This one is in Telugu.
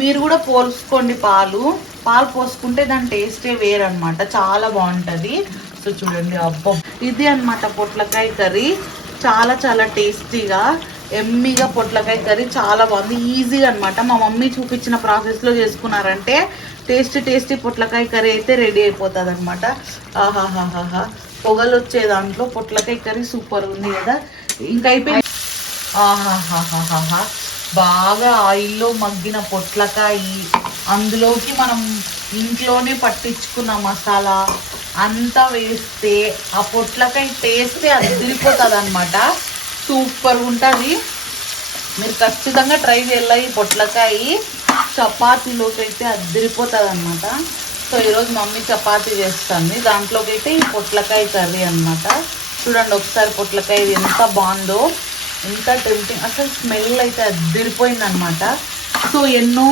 మీరు కూడా పోసుకోండి పాలు పోసుకుంటే దాని టేస్టే వేరనమాట, చాలా బాగుంటుంది. సో చూడండి, అబ్బో ఇది అనమాట పొట్లకాయ కర్రీ. చాలా చాలా టేస్టీగా ఎమ్మిగా పొట్లకాయ కర్రీ చాలా బాగుంది, ఈజీగా అనమాట. మా మమ్మీ చూపించిన ప్రాసెస్లో చేసుకున్నారంటే టేస్టీ పొట్లకాయ కర్రీ అయితే రెడీ అయిపోతుంది అనమాట. ఆహాహాహా, పొగలు వచ్చే దాంట్లో పొట్లకాయ కర్రీ సూపర్ ఉంది కదా. ఇంకా అయిపోయింది. ఆహాహాహాహా, బాగా ఆయిల్లో మగ్గిన పొట్లకాయ, అందులోకి మనం ఇంట్లోనే పట్టించుకున్న మసాలా అంతా వేస్తే ఆ పొట్లకాయ టేస్టే అదిరిపోతుంది అనమాట. సూపర్ ఉంటుంది. మీరు ఖచ్చితంగా ట్రై చేయాలి. ఈ పొట్లకాయ చపాతీలోకి అయితే అదిరిపోతుంది అనమాట. సో ఈరోజు మమ్మీ చపాతీ చేస్తుంది, దాంట్లోకి అయితే ఈ పొట్లకాయ కర్రీ అనమాట. చూడండి ఒకసారి పొట్లకాయ ఎంత బాగుందో, ఎంత టెంప్టింగ్, అసలు స్మెల్ అయితే అదిరిపోయింది అనమాట. సో ఎన్నో